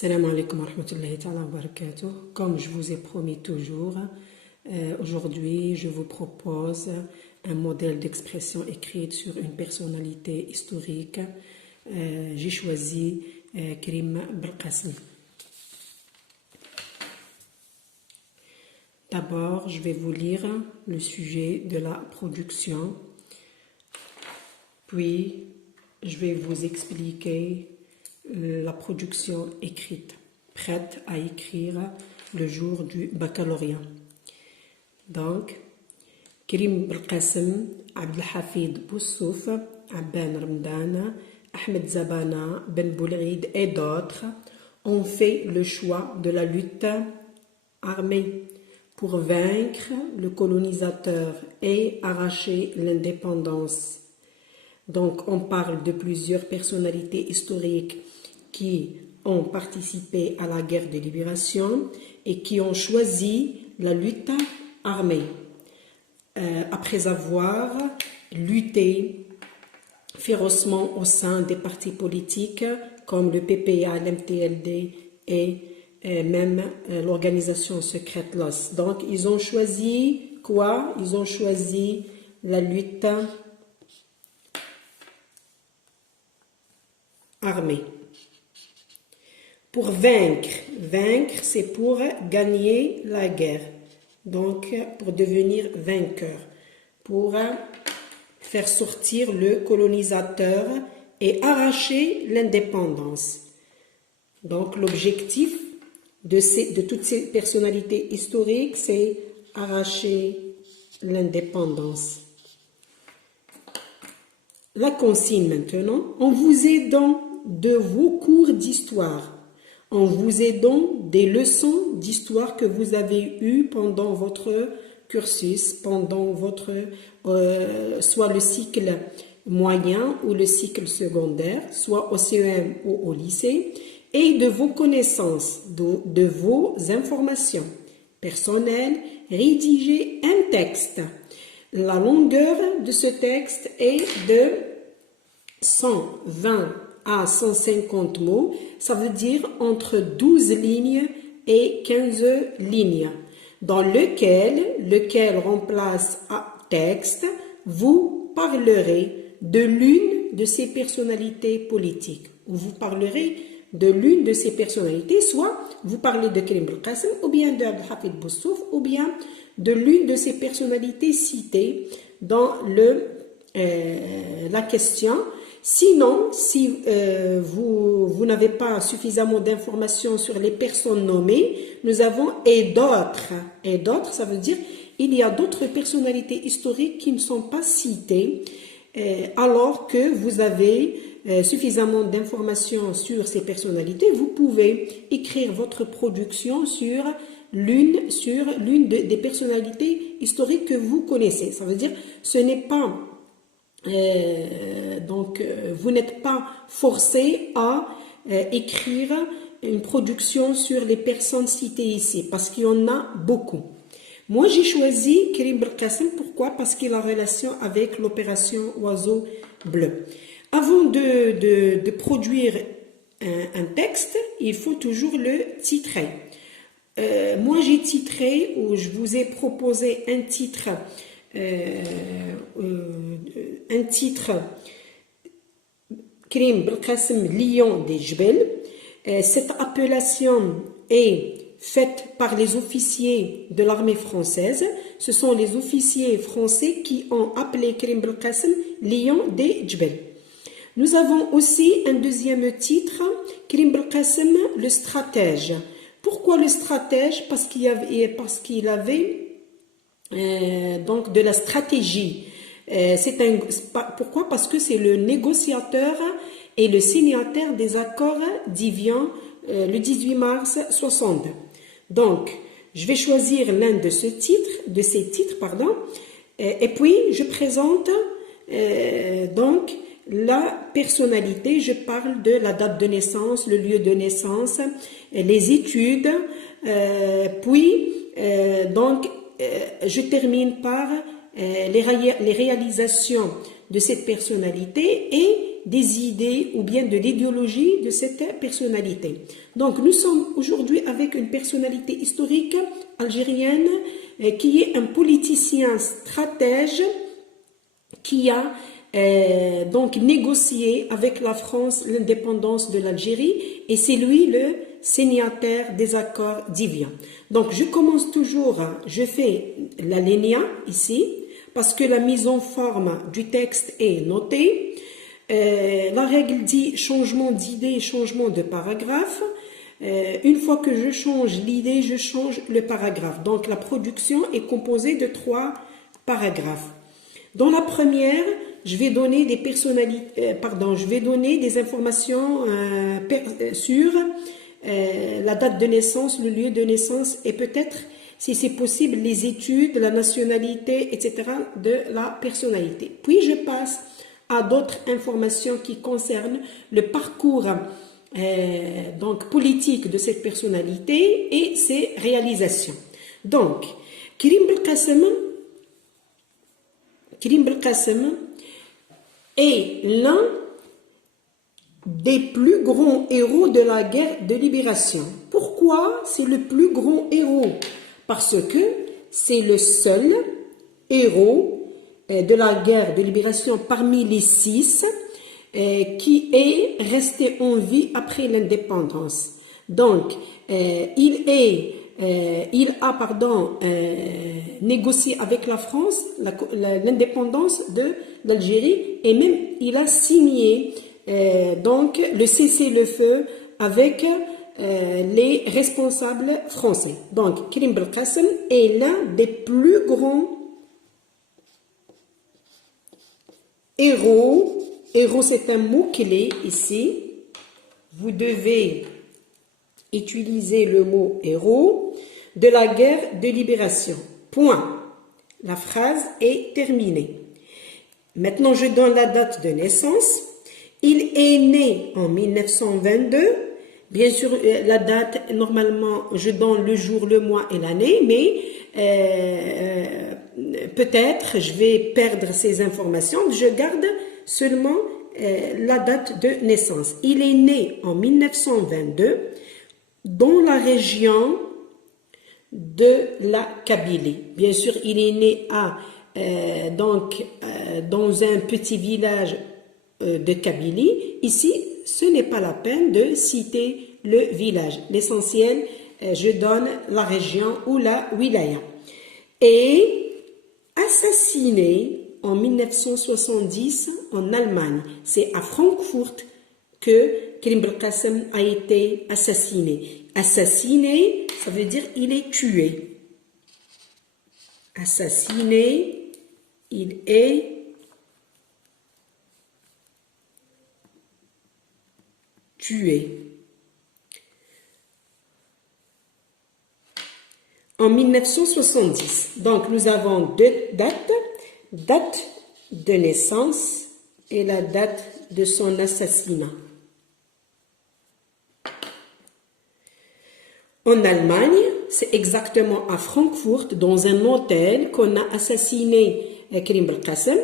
Salam alaikum wa rahmatullahi ta'ala wa barakatuh. Comme je vous ai promis toujours, aujourd'hui je vous propose un modèle d'expression écrite sur une personnalité historique. J'ai choisi Karim Belkacem. D'abord, je vais vous lire le sujet de la production, puis je vais vous expliquer la production écrite, prête à écrire le jour du baccalauréat. Donc, Karim Belkacem, Abdelhafid Boussouf, Abban Ramdan, Ahmed Zabana, Ben Boulid et d'autres ont fait le choix de la lutte armée pour vaincre le colonisateur et arracher l'indépendance. Donc, on parle de plusieurs personnalités historiques qui ont participé à la guerre de libération et qui ont choisi la lutte armée. Après avoir lutté férocement au sein des partis politiques comme le PPA, l'MTLD et même l'organisation secrète LOS. Donc, ils ont choisi quoi? Ils ont choisi la lutte armée. Pour vaincre, c'est pour gagner la guerre. Donc, pour devenir vainqueur, pour faire sortir le colonisateur et arracher l'indépendance. Donc, l'objectif de toutes ces personnalités historiques, c'est arracher l'indépendance. La consigne maintenant, en vous aidant de vos cours d'histoire, en vous aidant des leçons d'histoire que vous avez eues pendant votre cursus, pendant votre soit le cycle moyen ou le cycle secondaire, soit au CEM ou au lycée, et de vos connaissances, de vos informations personnelles, rédigez un texte. La longueur de ce texte est de 120 à 150 mots, ça veut dire entre 12 lignes et 15 lignes, dans lequel remplace un texte, vous parlerez de l'une de ces personnalités politiques, ou vous parlerez de l'une de ces personnalités, soit vous parlez de Karim Belkacem, ou bien de Abdelhafid Boussouf, ou bien de l'une de ces personnalités citées dans la question. Sinon, si vous n'avez pas suffisamment d'informations sur les personnes nommées, nous avons et d'autres. Et d'autres, ça veut dire il y a d'autres personnalités historiques qui ne sont pas citées, alors que vous avez suffisamment d'informations sur ces personnalités. Vous pouvez écrire votre production sur l'une des personnalités historiques que vous connaissez. Ça veut dire ce n'est pas vous n'êtes pas forcé à écrire une production sur les personnes citées ici, parce qu'il y en a beaucoup. Moi, j'ai choisi Karim Belkacem, pourquoi? Parce qu'il a relation avec l'opération Oiseau Bleu. Avant de produire un texte, il faut toujours le titrer. Moi, j'ai titré, ou je vous ai proposé un titre Karim Belkacem, Lion des Djebel. Cette appellation est faite par les officiers de l'armée française. Ce sont les officiers français qui ont appelé Karim Belkacem Lion des Djebel. Nous avons aussi un deuxième titre, Karim Belkacem, le stratège. Pourquoi le stratège? Parce qu'il avait donc de la stratégie. Pourquoi? Parce que c'est le négociateur et le signataire des accords d'Évian le 18 mars 60. Donc, je vais choisir l'un de ces titres, et puis je présente donc la personnalité. Je parle de la date de naissance, le lieu de naissance, les études, puis je termine par les réalisations de cette personnalité et des idées ou bien de l'idéologie de cette personnalité. Donc, nous sommes aujourd'hui avec une personnalité historique algérienne qui est un politicien stratège qui a donc négocié avec la France l'indépendance de l'Algérie et c'est lui le signataire des accords d'Évian. Donc je commence toujours, je fais l'alinéa ici parce que la mise en forme du texte est notée. La règle dit changement d'idée, changement de paragraphe. Une fois que je change l'idée, je change le paragraphe. Donc la production est composée de 3 paragraphes. Dans la première, je vais donner des je vais donner des informations sur la date de naissance, le lieu de naissance et peut-être, si c'est possible, les études, la nationalité, etc. de la personnalité. Puis je passe à d'autres informations qui concernent le parcours donc politique de cette personnalité et ses réalisations. Donc, Karim Belkacem est l'un des plus grands héros de la guerre de libération. Pourquoi c'est le plus grand héros? Parce que c'est le seul héros de la guerre de libération parmi les 6 qui est resté en vie après l'indépendance. Donc, il a négocié avec la France l'indépendance de l'Algérie et même il a signé donc le cessez-le-feu avec les responsables français. Donc, Karim Belkacem est l'un des plus grands héros. Héros, c'est un mot clé ici. Vous devez utiliser le mot héros de la guerre de libération. Point. La phrase est terminée. Maintenant, je donne la date de naissance. Il est né en 1922. Bien sûr, la date, normalement, je donne le jour, le mois et l'année, mais peut-être je vais perdre ces informations. Je garde seulement la date de naissance. Il est né en 1922 dans la région de la Kabylie. Bien sûr, il est né dans un petit village de Kabylie. Ici, ce n'est pas la peine de citer le village. L'essentiel, je donne la région ou la wilaya. Et assassiné en 1970 en Allemagne. C'est à Francfort que Karim Belkacem a été assassiné. Assassiné, ça veut dire il est tué. Assassiné, il est tué. En 1970. Donc, nous avons 2 dates. Date de naissance et la date de son assassinat. En Allemagne, c'est exactement à Francfort, dans un hôtel, qu'on a assassiné Karim Belkacem.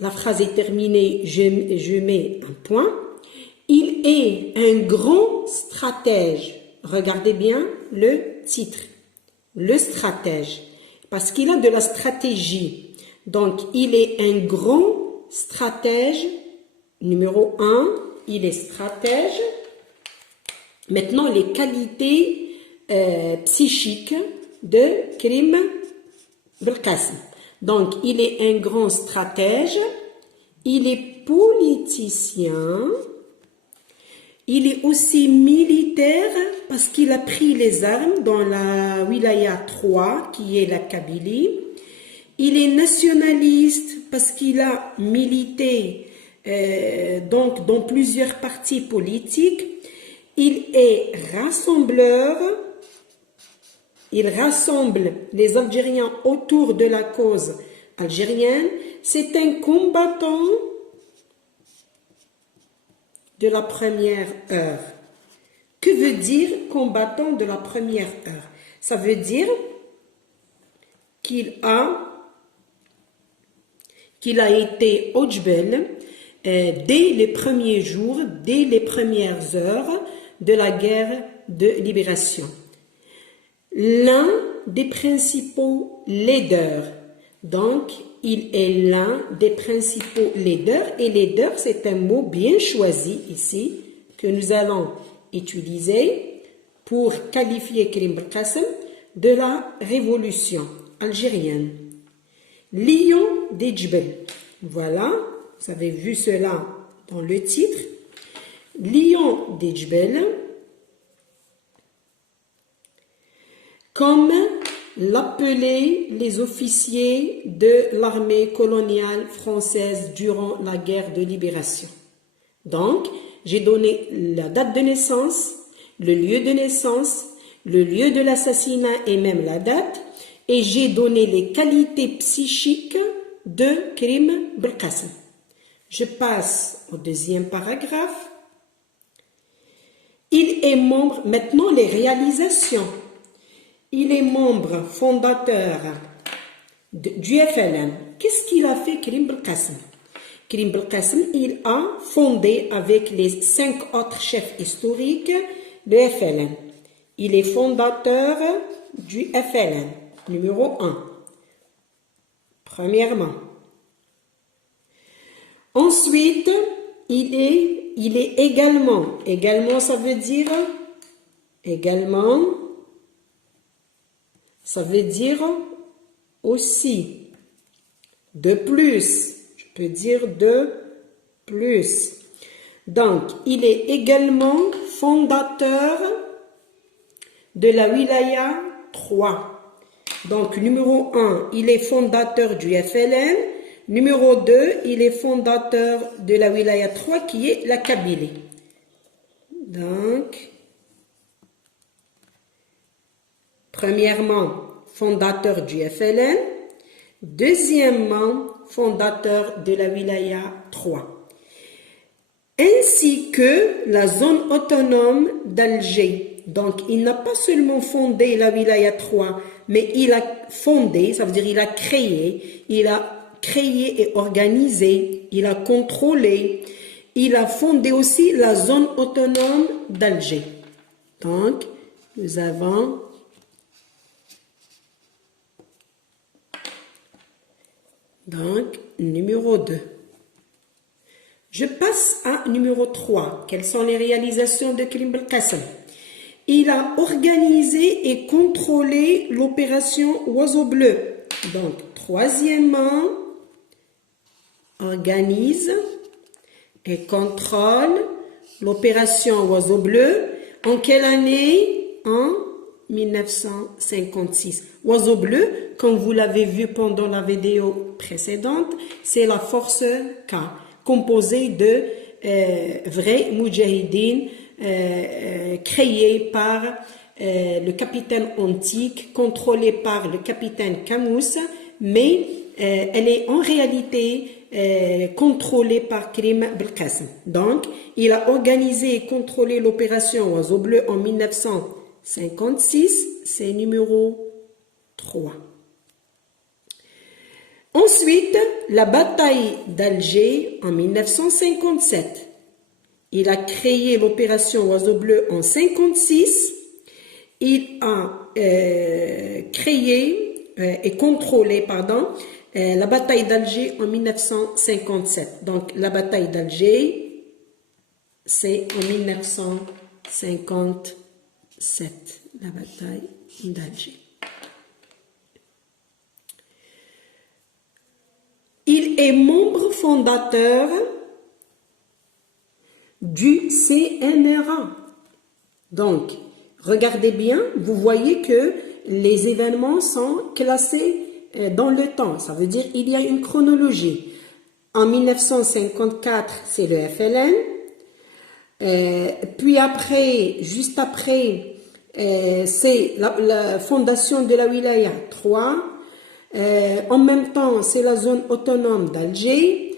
La phrase est terminée, je mets un point. Il est un grand stratège. Regardez bien le titre. Le stratège. Parce qu'il a de la stratégie. Donc, il est un grand stratège. Numéro 1, il est stratège. Maintenant, les qualités psychiques de Karim Belkacem. Donc, il est un grand stratège. Il est politicien. Il est aussi militaire parce qu'il a pris les armes dans la wilaya 3, qui est la Kabylie. Il est nationaliste parce qu'il a milité donc dans plusieurs partis politiques. Il est rassembleur. Il rassemble les Algériens autour de la cause algérienne. C'est un combattant de la première heure. Que veut dire combattant de la première heure? Ça veut dire qu'il a été Ojbel, dès les premiers jours, dès les premières heures de la guerre de libération. L'un des principaux leaders, donc il est l'un des principaux leaders, et leader c'est un mot bien choisi ici que nous allons utiliser pour qualifier Karim Belkacem de la révolution algérienne. Lion des Djebel, voilà, vous avez vu cela dans le titre. Lion des Djebel, comme l'appelaient les officiers de l'armée coloniale française durant la guerre de libération. Donc, j'ai donné la date de naissance, le lieu de naissance, le lieu de l'assassinat et même la date, et j'ai donné les qualités psychiques de Karim Belkacem. Je passe au deuxième paragraphe. Il est membre, maintenant les réalisations. Il est membre fondateur du FLN. Qu'est-ce qu'il a fait, Karim Belkacem? Karim Belkacem, il a fondé avec les 5 autres chefs historiques le FLN. Il est fondateur du FLN, numéro 1. Premièrement. Ensuite, il est également ça veut dire, ça veut dire aussi, de plus, je peux dire de plus. Donc, il est également fondateur de la wilaya 3. Donc, numéro 1, il est fondateur du FLN. Numéro 2, il est fondateur de la wilaya 3 qui est la Kabylie. Donc, premièrement, fondateur du FLN. Deuxièmement, fondateur de la wilaya 3. Ainsi que la zone autonome d'Alger. Donc, il n'a pas seulement fondé la wilaya 3, mais il a fondé, ça veut dire il a créé et organisé, il a contrôlé, il a fondé aussi la zone autonome d'Alger. Donc, nous avons numéro 2. Je passe à numéro 3. Quelles sont les réalisations de Karim Belkacem? Il a organisé et contrôlé l'opération Oiseau Bleu. Donc, troisièmement, organise et contrôle l'opération Oiseau Bleu. En quelle année? En 1956. Oiseau Bleu, comme vous l'avez vu pendant la vidéo précédente, c'est la force K, composée de vrais moudjahidines créés par le capitaine Antique, contrôlé par le capitaine Camous, mais elle est en réalité contrôlée par Karim Belkacem. Donc, il a organisé et contrôlé l'opération Oiseau Bleu en 1956, c'est numéro 3. Ensuite, la bataille d'Alger en 1957. Il a créé l'opération Oiseau Bleu en 1956. Il a créé et contrôlé, la bataille d'Alger en 1957. Donc, la bataille d'Alger, c'est en 1957, la bataille d'Alger. Il est membre fondateur du CNRA. Donc, regardez bien, vous voyez que les événements sont classés dans le temps. Ça veut dire qu'il y a une chronologie. En 1954, c'est le FLN. Puis après, juste après, c'est la fondation de la wilaya 3. En même temps, c'est la zone autonome d'Alger.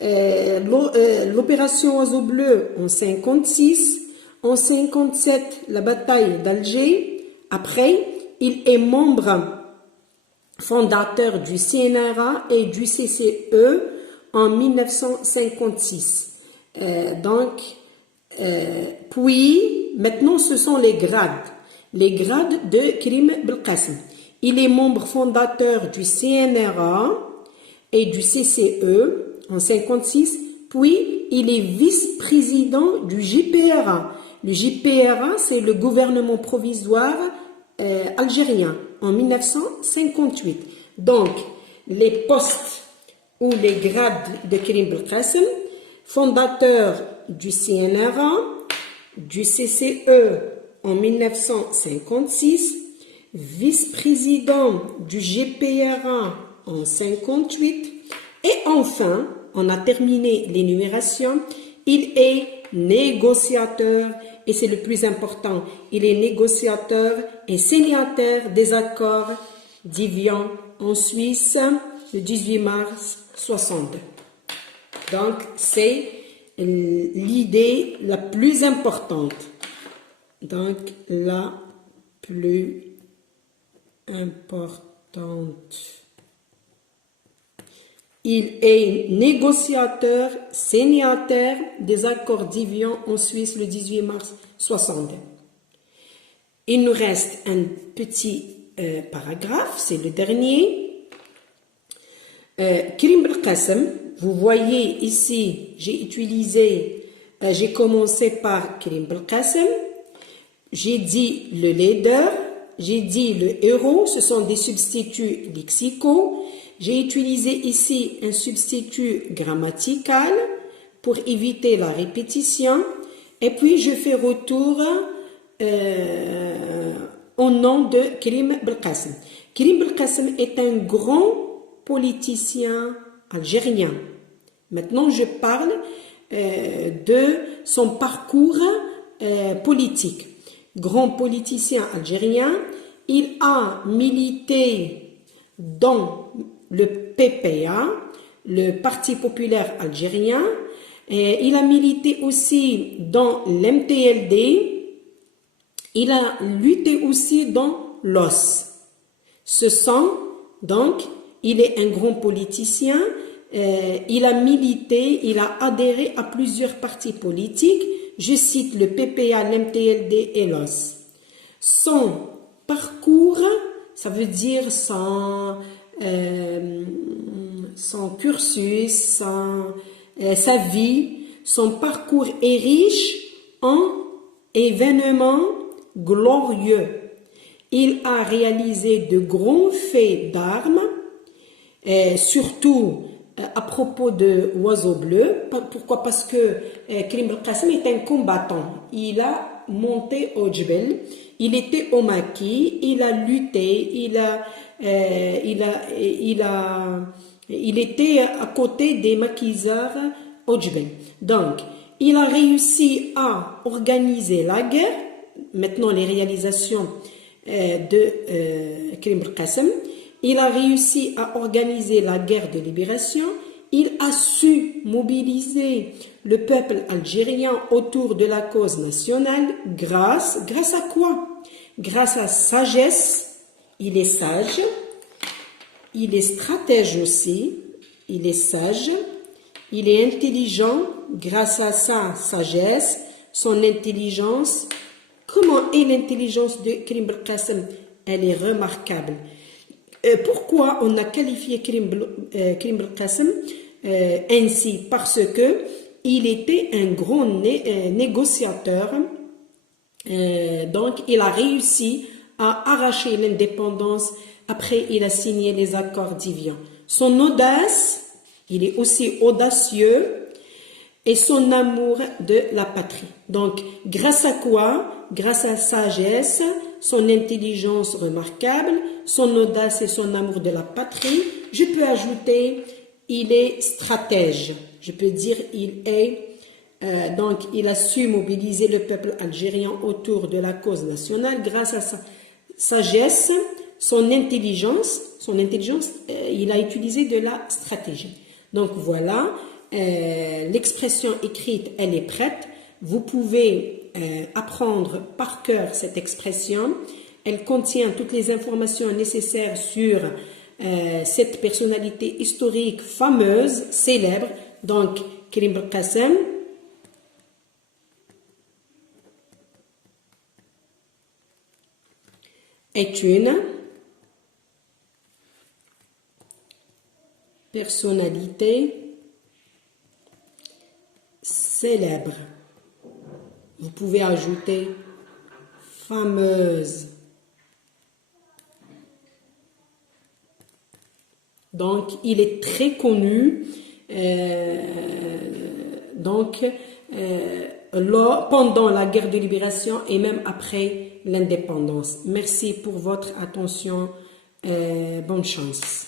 L'opération Oiseau Bleu en 1956. En 1957, la bataille d'Alger. Après, il est membre fondateur du CNRA et du CCE en 1956. Puis, maintenant, ce sont les grades. Les grades de Karim Belkacem. Il est membre fondateur du CNRA et du CCE en 56. Puis, il est vice-président du JPRA. Le JPRA, c'est le gouvernement provisoire algérien en 1958. Donc, les postes ou les grades de Karim Belkacem, fondateur du CNRA, du CCE en 1956, vice-président du GPRA en 58 et enfin, on a terminé l'énumération, il est négociateur et c'est le plus important, il est négociateur et signataire des accords d'Évian en Suisse le 18 mars 60. Donc, c'est l'idée la plus importante. Donc, la plus importante. Il est négociateur, signataire des accords d'Évian en Suisse le 18 mars 60. Il nous reste un petit paragraphe, c'est le dernier. Karim Belkacem, vous voyez ici, j'ai commencé par Karim Belkacem, j'ai dit le leader, j'ai dit le héros, ce sont des substituts lexicaux. J'ai utilisé ici un substitut grammatical pour éviter la répétition. Et puis, je fais retour au nom de Karim Belkacem. Karim Belkacem est un grand politicien algérien. Maintenant, je parle de son parcours politique. Grand politicien algérien, il a milité dans le PPA, le Parti populaire algérien, et il a milité aussi dans l'MTLD, il a lutté aussi dans l'OS. Il est un grand politicien, il a milité, il a adhéré à plusieurs partis politiques, je cite le PPA, l'MTLD et l'OS. Son parcours, ça veut dire son cursus, sa vie, son parcours est riche en événements glorieux. Il a réalisé de grands faits d'armes, surtout à propos de Oiseau Bleu. Pourquoi? Parce que Karim Belkacem est un combattant. Il a monté au Djebel, il était au maquis, il a lutté, il était à côté des maquisards au Djebel. Donc, il a réussi à organiser la guerre. Maintenant, les réalisations de Karim Belkacem. Il a réussi à organiser la guerre de libération. Il a su mobiliser le peuple algérien autour de la cause nationale grâce à quoi? Grâce à sa sagesse. Il est sage. Il est stratège aussi. Il est sage. Il est intelligent grâce à sa sagesse, son intelligence. Comment est l'intelligence de Karim Belkacem? Elle est remarquable. Pourquoi on a qualifié Karim Belkacem ainsi? Parce que il était un grand négociateur. Donc, il a réussi à arracher l'indépendance. Après, il a signé les accords d'Évian. Son audace, il est aussi audacieux, et son amour de la patrie. Donc, grâce à quoi? Grâce à sa sagesse, son intelligence remarquable, son audace et son amour de la patrie. Je peux ajouter, il est stratège. Je peux dire, il a su mobiliser le peuple algérien autour de la cause nationale grâce à sa sagesse, son intelligence, il a utilisé de la stratégie. Donc voilà, l'expression écrite, elle est prête. Vous pouvez apprendre par cœur cette expression. Elle contient toutes les informations nécessaires sur cette personnalité historique fameuse, célèbre, donc Karim Belkacem, est une personnalité célèbre. Vous pouvez ajouter fameuse. Donc, il est très connu. Pendant la guerre de libération et même après l'indépendance. Merci pour votre attention. Bonne chance.